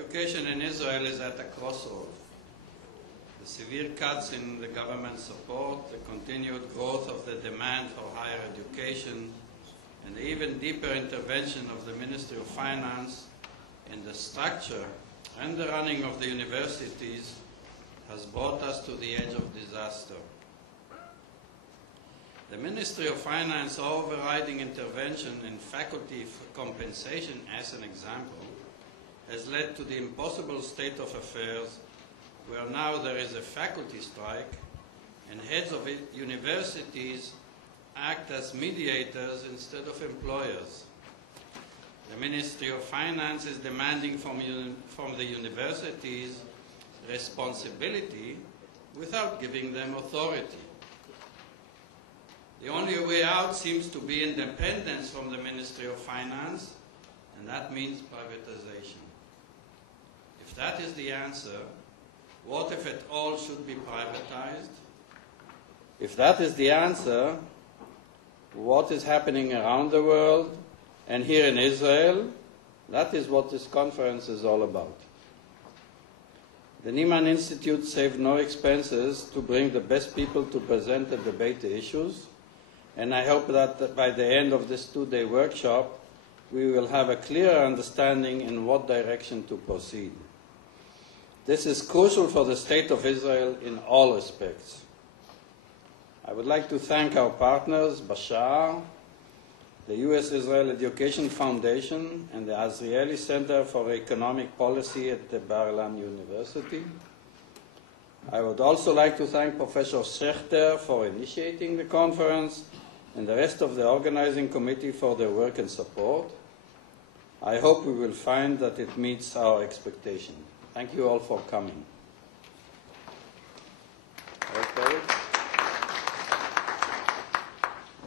education in Israel is at a crossroad. The severe cuts in the government support, the continued growth of the demand for higher education, and the even deeper intervention of the Ministry of Finance in the structure and the running of the universities has brought us to the edge of disaster. The Ministry of Finance overriding intervention in faculty compensation, as an example, has led to the impossible state of affairs where now there is a faculty strike and heads of universities act as mediators instead of employers. The Ministry of Finance is demanding from the universities responsibility without giving them authority. The only way out seems to be independence from the Ministry of Finance, and that means privatization. If that is the answer, what if it all should be privatized? If that is the answer, what is happening around the world and here in Israel? That is what this conference is all about. The Neaman Institute saved no expenses to bring the best people to present and debate the issues, and I hope that by the end of this two-day workshop, we will have a clearer understanding in what direction to proceed. This is crucial for the state of Israel in all respects. I would like to thank our partners, Bashaar, the U.S.-Israel Education Foundation, and the Azrieli Center for Economic Policy at the Bar-Ilan University. I would also like to thank Professor Shechter for initiating the conference and the rest of the organizing committee for their work and support. I hope we will find that it meets our expectation. Thank you all for coming. Okay.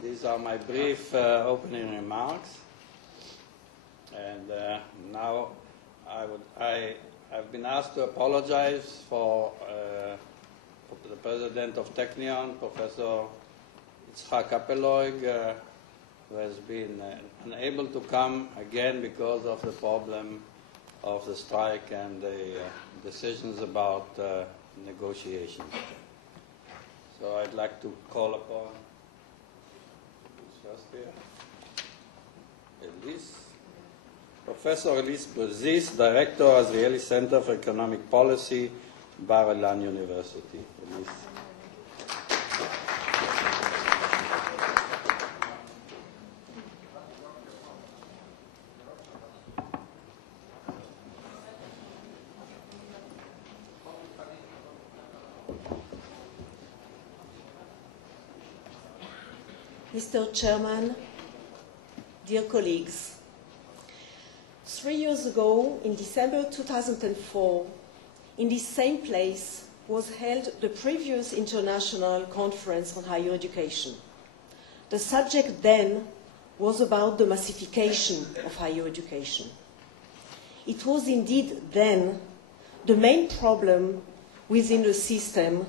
These are my brief opening remarks. And now I've been asked to apologize for the president of Technion, Professor Yitzhak Apeloig, who has been unable to come again because of the problem of the strike and the decisions about negotiations. So I'd like to call upon Elise. Professor Elise Brezis, Director, Azrieli Center for Economic Policy, Bar-Ilan University. Elise. Mr. Chairman, dear colleagues, 3 years ago, in December 2004, in this same place was held the previous International Conference on Higher Education. The subject then was about the massification of higher education. It was indeed then the main problem within the system,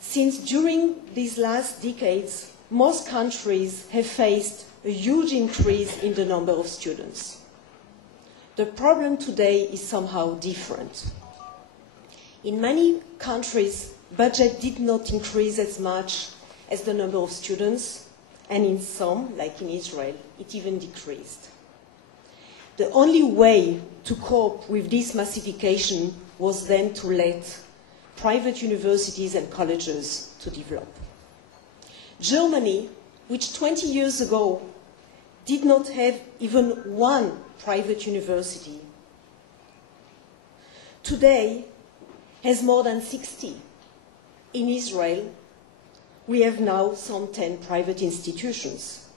since during these last decades, most countries have faced a huge increase in the number of students. The problem today is somehow different. In many countries, budget did not increase as much as the number of students, and in some, like in Israel, it even decreased. The only way to cope with this massification was then to let private universities and colleges to develop. Germany, which 20 years ago did not have even one private university, today has more than 60. In Israel, we have now some 10 private institutions.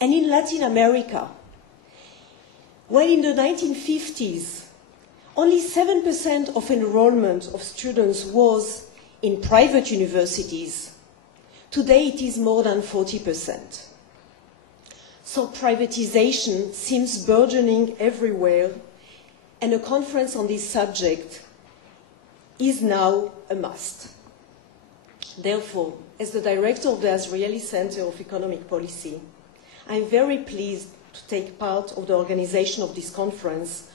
And in Latin America, while in the 1950s, only 7% of enrollment of students was in private universities, today it is more than 40%. So privatization seems burgeoning everywhere, and a conference on this subject is now a must. Therefore, as the director of the Azrieli Center of Economic Policy, I am very pleased to take part of the organization of this conference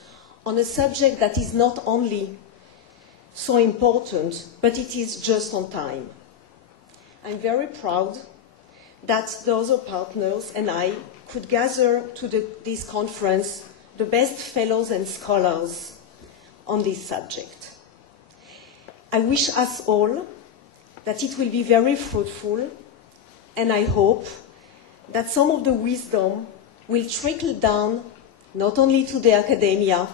on a subject that is not only so important, but it is just on time. I'm very proud that the other partners and I could gather to this conference the best fellows and scholars on this subject. I wish us all that it will be very fruitful, and I hope that some of the wisdom will trickle down not only to the academia,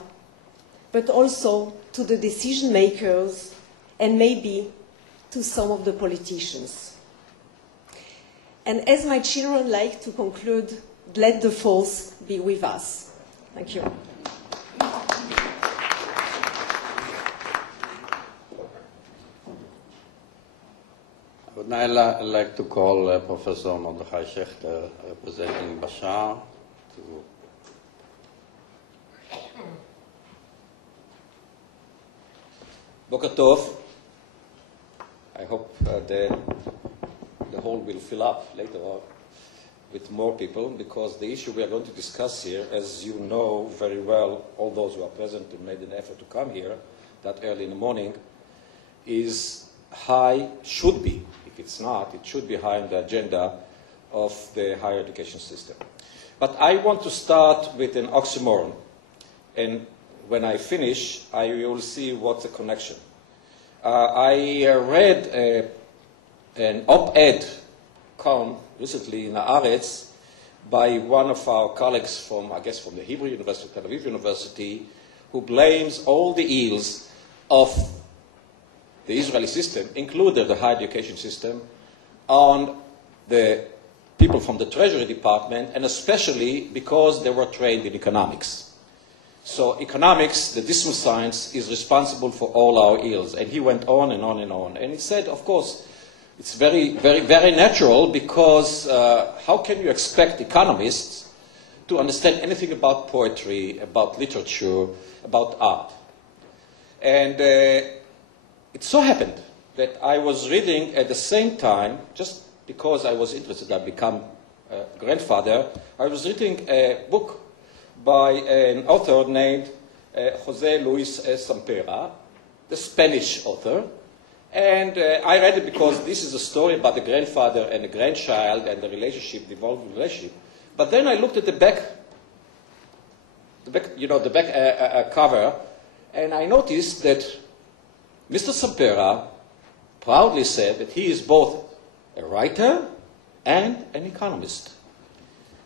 but also to the decision makers and maybe to some of the politicians. And as my children like to conclude, let the force be with us. Thank you. I would now like to call Professor Mordechai Shechter, representing Bashaar, to Boker Tov. I hope the hall will fill up later on with more people, because the issue we are going to discuss here, as you know very well, all those who are present and made an effort to come here that early in the morning, is high, should be, if it's not, it should be high on the agenda of the higher education system. But I want to start with an oxymoron, and when I finish, I will see what's the connection. I read an op-ed column recently in Haaretz by one of our colleagues from, I guess, from the Hebrew University, Tel Aviv University, who blames all the ills of the Israeli system, including the higher education system, on the people from the Treasury Department, and especially because they were trained in economics. So economics, the dismal science, is responsible for all our ills. And he went on and on and on. And he said, of course, it's very, very, very natural, because how can you expect economists to understand anything about poetry, about literature, about art? And it so happened that I was reading at the same time, just because I was interested, I'd become a grandfather, I was reading a book by an author named José Luis Sampera, the Spanish author. And I read it because this is a story about the grandfather and the grandchild and the relationship, the evolving relationship. But then I looked at the back cover, and I noticed that Mr. Sampera proudly said that he is both a writer and an economist.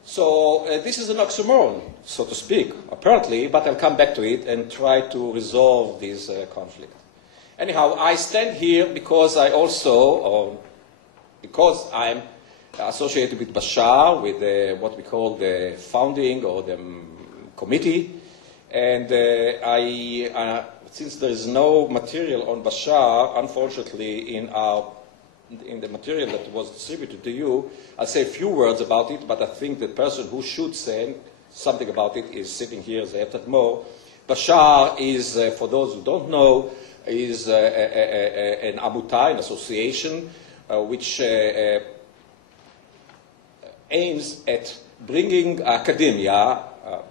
So this is an oxymoron, so to speak, apparently, but I'll come back to it and try to resolve this conflict. Anyhow, I stand here because I also, because I'm associated with Bashaar, with what we call the founding or the committee, and since there is no material on Bashaar, unfortunately, in the material that was distributed to you, I'll say a few words about it, but I think the person who should say something about it is sitting here, Ze'ev Tadmor. Bashaar is, for those who don't know, is an amuta, an association, which aims at bringing academia,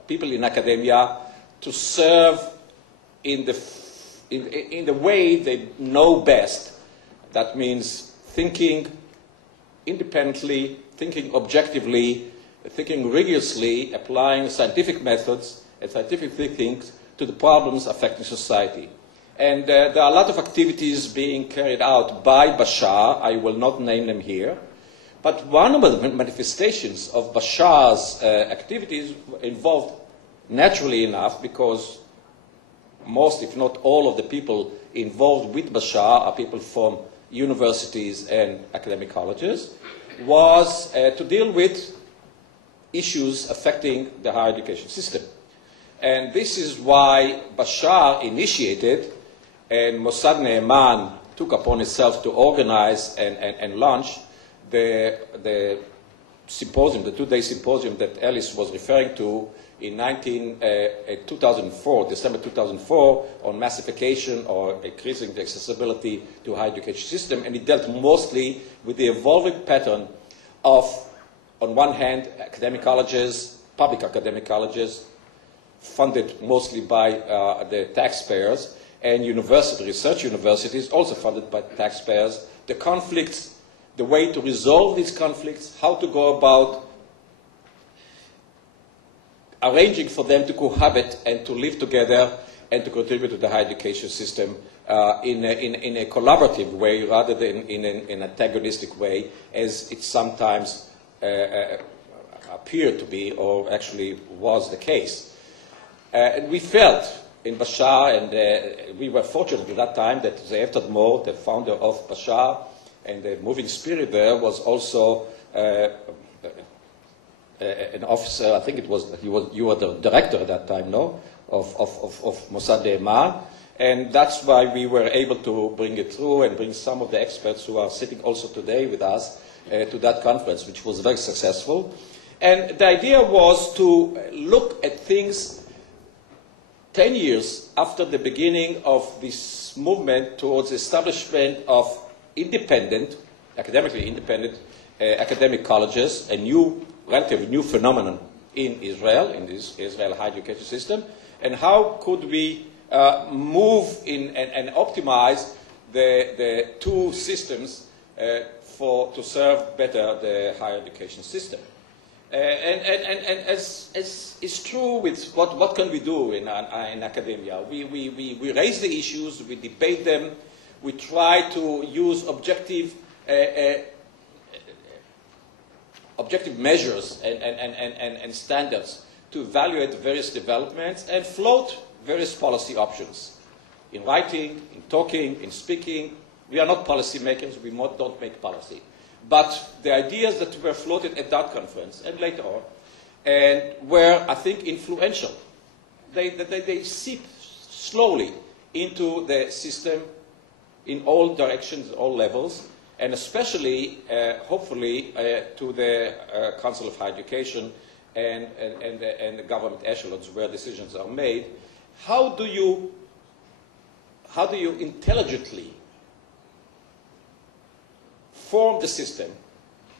people in academia, to serve in the way they know best. That means thinking independently, thinking objectively, thinking rigorously, applying scientific methods and scientific thinking to the problems affecting society. And there are a lot of activities being carried out by Bashaar. I will not name them here. But one of the manifestations of Bashaar's activities involved, naturally enough, because most, if not all, of the people involved with Bashaar are people from universities and academic colleges, was to deal with issues affecting the higher education system. And this is why Bashaar initiated, and Mossad Neaman took upon itself to organize and launch the symposium, the two-day symposium that Elise was referring to in 2004, December 2004, on massification or increasing the accessibility to higher education system. And it dealt mostly with the evolving pattern of, on one hand, academic colleges, public academic colleges, funded mostly by the taxpayers, and research universities also funded by taxpayers. The conflicts, the way to resolve these conflicts, how to go about arranging for them to cohabit and to live together and to contribute to the higher education system in a collaborative way rather than in an antagonistic way, as it sometimes appeared to be or actually was the case. And we felt in Bashar, and we were fortunate at that time that Ze'ev Tadmor, the founder of Bashar, and the moving spirit there was also an officer. I think it was you were the director at that time, no, of Mossad Neaman, and that's why we were able to bring it through and bring some of the experts who are sitting also today with us to that conference, which was very successful. And the idea was to look at things 10 years after the beginning of this movement towards establishment of independent, academically independent academic colleges, a relatively new phenomenon in Israel, in this Israel higher education system, and how could we move in and optimize the two systems to serve better the higher education system. And as is true with what can we do in academia, we raise the issues, we debate them, we try to use objective measures and standards to evaluate various developments and float various policy options. In writing, in talking, in speaking, we are not policy makers, we don't make policy. But the ideas that were floated at that conference and later on and were, I think, influential. They seep slowly into the system in all directions, all levels, and especially, hopefully, to the Council of Higher Education and the government echelons where decisions are made. How do you intelligently form the system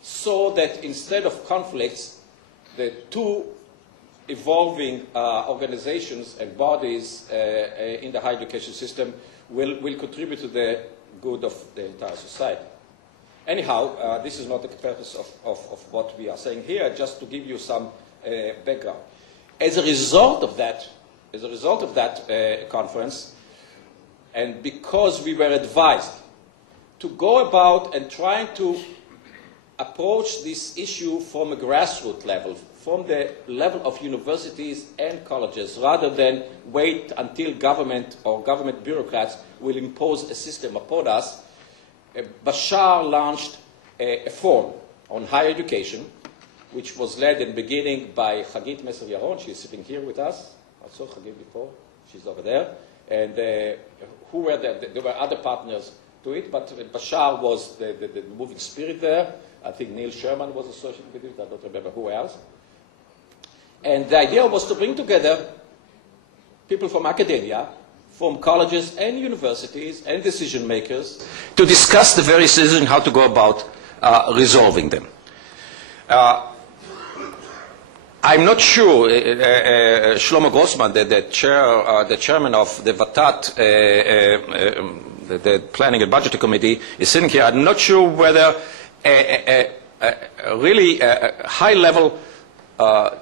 so that instead of conflicts, the two evolving organizations and bodies in the higher education system will contribute to the good of the entire society? Anyhow, this is not the purpose of what we are saying here, just to give you some background. As a result of that conference, and because we were advised to go about and trying to approach this issue from a grassroots level, from the level of universities and colleges, rather than wait until government or government bureaucrats will impose a system upon us, Bashar launched a forum on higher education, which was led in the beginning by Hagit Messer Yaron. She's sitting here with us. I saw Hagit before. She's over there. And who were there? There were other partners to it, but Bashar was the moving spirit there. I think Neil Sherman was associated with it. I don't remember who else. And the idea was to bring together people from academia, from colleges and universities and decision makers to discuss the various issues and how to go about resolving them. I'm not sure, Shlomo Grossman, the chairman of the VATAT, the Planning and Budgetary Committee, is sitting here. I'm not sure whether a really high-level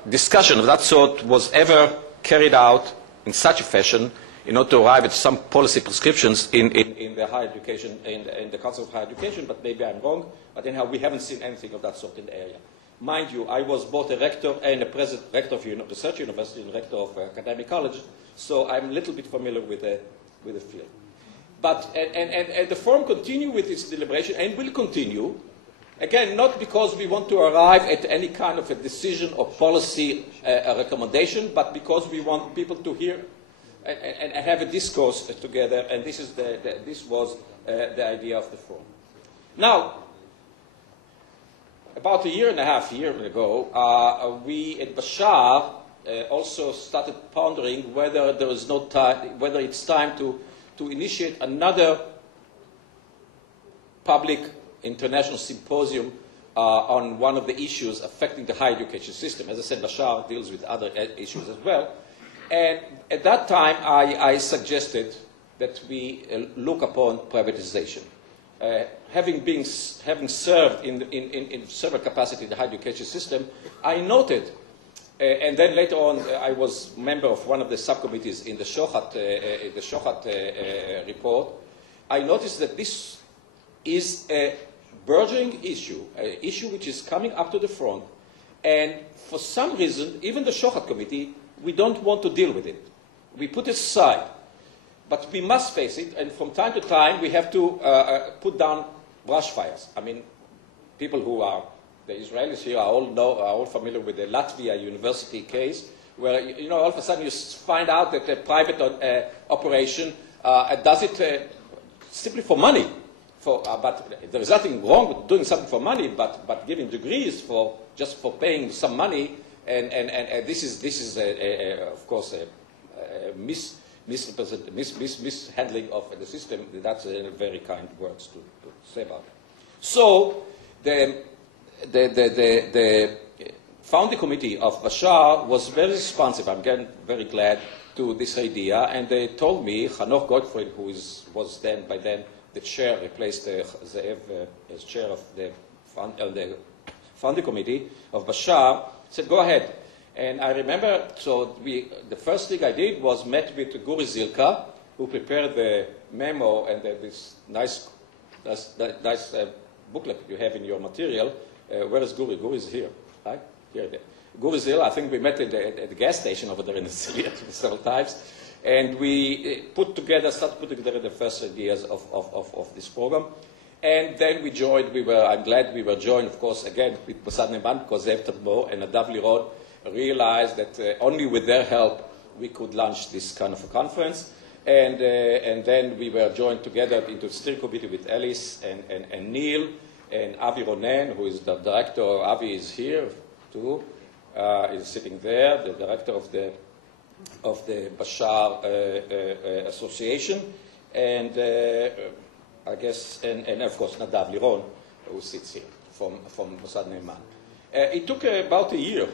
discussion of that sort was ever carried out in such a fashion in order to arrive at some policy prescriptions in the higher education, in the Council of Higher Education, but maybe I'm wrong. But anyhow, we haven't seen anything of that sort in the area. Mind you, I was both a rector and a rector of research university and rector of academic college, so I'm a little bit familiar with the field. But and the forum continued with its deliberation and will continue. Again, not because we want to arrive at any kind of a decision or policy recommendation, but because we want people to hear and have a discourse together. And this is this was the idea of the forum. Now, about a year and a half ago, we at Bashar also started pondering whether there is no time, whether it's time to initiate another public international symposium on one of the issues affecting the higher education system. As I said, Bashar deals with other issues as well. And at that time, I suggested that we look upon privatization. Having served in several capacity in the higher education system, I noted, and then later on I was member of one of the subcommittees in the Shohat report, I noticed that this is a burgeoning issue, an issue which is coming up to the front, and for some reason, even the Shohat committee, we don't want to deal with it. We put it aside. But we must face it, and from time to time we have to put down brush fires. I mean, people who are, the Israelis here are all familiar with the Latvia University case, where, you know, all of a sudden you find out that a private operation does it simply for money. But there is nothing wrong with doing something for money, but giving degrees just for paying some money, and this is of course a mishandling of the system. That's very kind words to say about it. So the founding committee of Bashar was very responsive. I'm again very glad to this idea, and they told me, Hanoch Gottfried, who was by then the chair, replaced Zeev as chair of the founding committee of Bashar, said, go ahead. And I remember, so the first thing I did was met with Guri Zilka, who prepared the memo and this nice booklet you have in your material. Where is Guri? Guri is here, right? Here. Guri Zilka, I think we met at the gas station over there in the city several times. And we started putting together the first ideas of this program. And then we joined, I'm glad we were joined, of course, again, with Neaman, because Zev Tadmo and Nadav Liron realized that only with their help we could launch this kind of a conference. And then we were joined together into the steering committee with Elise and Neil and Avi Ronen, who is the director. Avi is here too, is sitting there, the director of the Bashar Association, and I guess, and of course Nadav Liron, who sits here from Mossad Neaman. It took about a year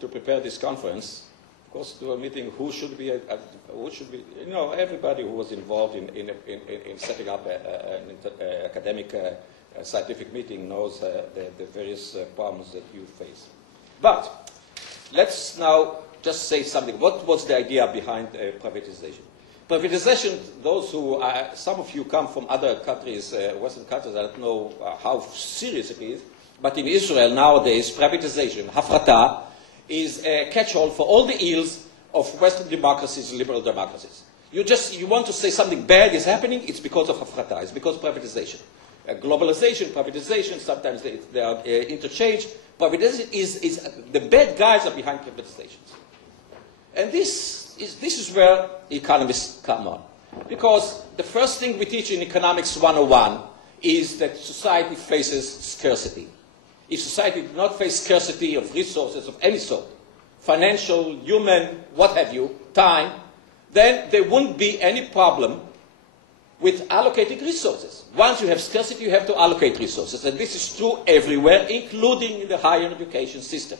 to prepare this conference. Of course, to a meeting, who should be, you know, everybody who was involved in setting up an academic scientific meeting knows the various problems that you face. But let's now just say something. What was the idea behind privatization? Privatization, some of you come from other countries, Western countries, I don't know how serious it is, but in Israel nowadays, privatization, hafrata, is a catch-all for all the ills of Western democracies, liberal democracies. You want to say something bad is happening, it's because of hafrata, it's because of privatization. Globalization, privatization, sometimes they are interchanged. Privatization is the bad guys are behind privatizations. And this is where economists come on. Because the first thing we teach in Economics 101 is that society faces scarcity. If society did not face scarcity of resources of any sort, financial, human, what have you, time, then there wouldn't be any problem with allocating resources. Once you have scarcity, you have to allocate resources. And this is true everywhere, including in the higher education system.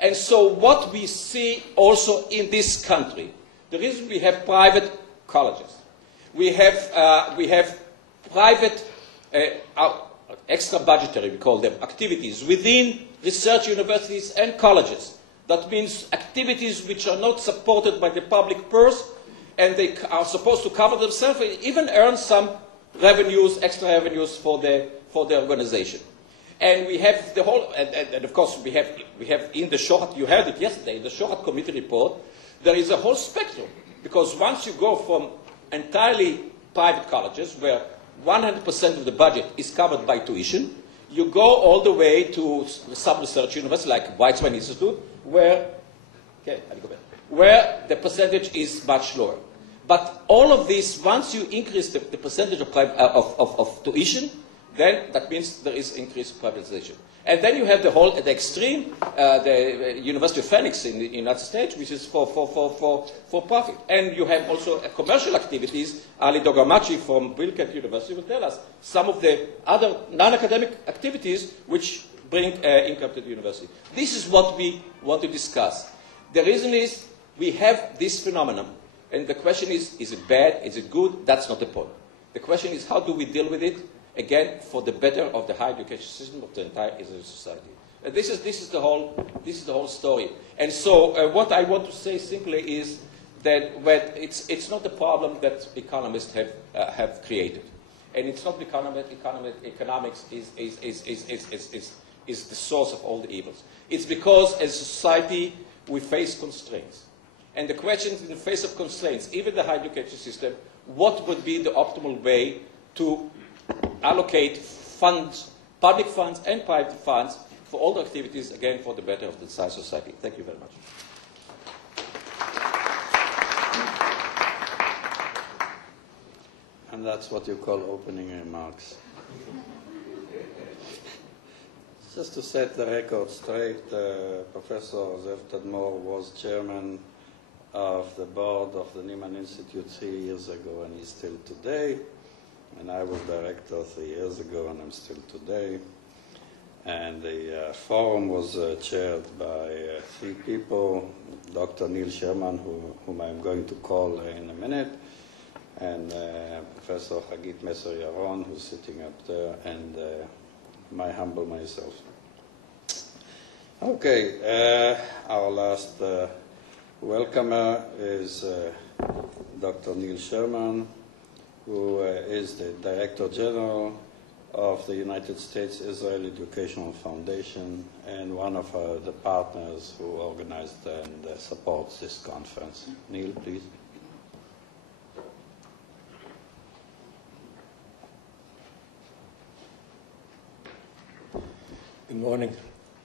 And so what we see also in this country, the reason we have private colleges, we have private extra budgetary, we call them, activities within research universities and colleges. That means activities which are not supported by the public purse, and they are supposed to cover themselves and even earn some revenues, extra revenues for the organization. And we have the whole, and of course we have in the Shohat, you heard it yesterday, in the Shohat committee report, there is a whole spectrum. Because once you go from entirely private colleges, where 100% of the budget is covered by tuition, you go all the way to some research universities like Weizmann Institute, where the percentage is much lower. But all of this, once you increase the percentage of tuition, then that means there is increased privatization. And then you have at the extreme, the University of Phoenix in the United States, which is for profit. And you have also commercial activities. Ali Dogamachi from Bilkent University will tell us some of the other non-academic activities which bring income to the university. This is what we want to discuss. The reason is we have this phenomenon, and the question is it bad, is it good? That's not the point. The question is how do we deal with it, again, for the better of the higher education system of the entire Israeli society. This is the whole story. And so what I want to say simply is that it's not a problem that economists have created. And it's not economics is the source of all the evils. It's because as a society we face constraints. And the question is, in the face of constraints, even the higher education system, what would be the optimal way to allocate funds, public funds and private funds, for all the activities, again, for the better of the entire society. Thank you very much. And that's what you call opening remarks. Just to set the record straight, Professor Zev Tadmor was chairman of the board of the Neaman Institute 3 years ago, and he's still today. And I was director 3 years ago, and I'm still today. And the forum was chaired by 3 people, Dr. Neil Sherman, whom I'm going to call in a minute, and Professor Hagit Messer-Yaron, who's sitting up there, and my humble myself. Okay, our last welcomer is Dr. Neil Sherman, who is the Director General of the United States Israel Educational Foundation and one of the partners who organized and supports this conference. Neil, please. Good morning.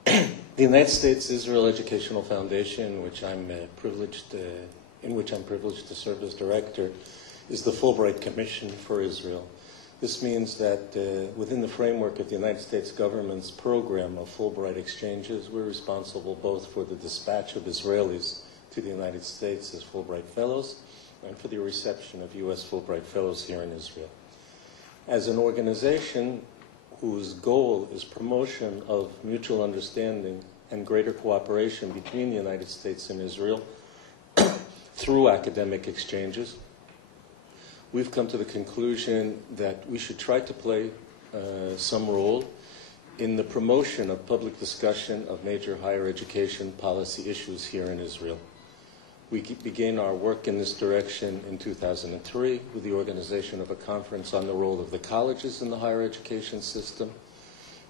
The United States Israel Educational Foundation, in which I'm privileged to serve as director, is the Fulbright Commission for Israel. This means that within the framework of the United States government's program of Fulbright exchanges, we're responsible both for the dispatch of Israelis to the United States as Fulbright Fellows and for the reception of U.S. Fulbright Fellows here in Israel. As an organization whose goal is promotion of mutual understanding and greater cooperation between the United States and Israel through academic exchanges, we've come to the conclusion that we should try to play some role in the promotion of public discussion of major higher education policy issues here in Israel. We began our work in this direction in 2003 with the organization of a conference on the role of the colleges in the higher education system.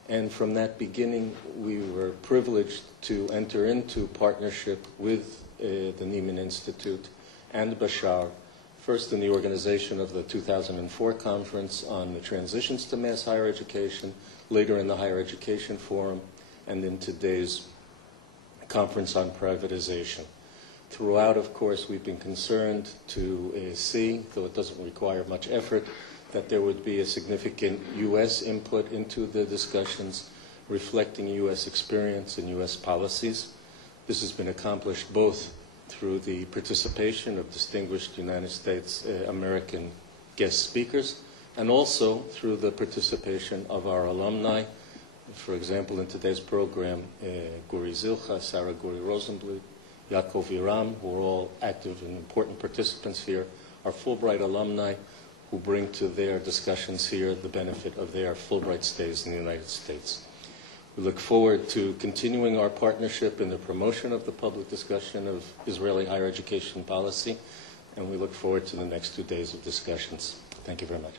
And from that beginning, we were privileged to enter into partnership with the Neaman Institute and Bashar, first in the organization of the 2004 conference on the transitions to mass higher education, later in the Higher Education Forum, and in today's conference on privatization. Throughout, of course, we've been concerned to see, though it doesn't require much effort, that there would be a significant U.S. input into the discussions reflecting U.S. experience and U.S. policies. This has been accomplished both through the participation of distinguished United States American guest speakers and also through the participation of our alumni. For example, in today's program, Guri Zilcha, Sarah Guri Rosenbluth, Yaakov Iram, who are all active and important participants here, are Fulbright alumni who bring to their discussions here the benefit of their Fulbright stays in the United States. We look forward to continuing our partnership in the promotion of the public discussion of Israeli higher education policy, and we look forward to the next 2 days of discussions. Thank you very much.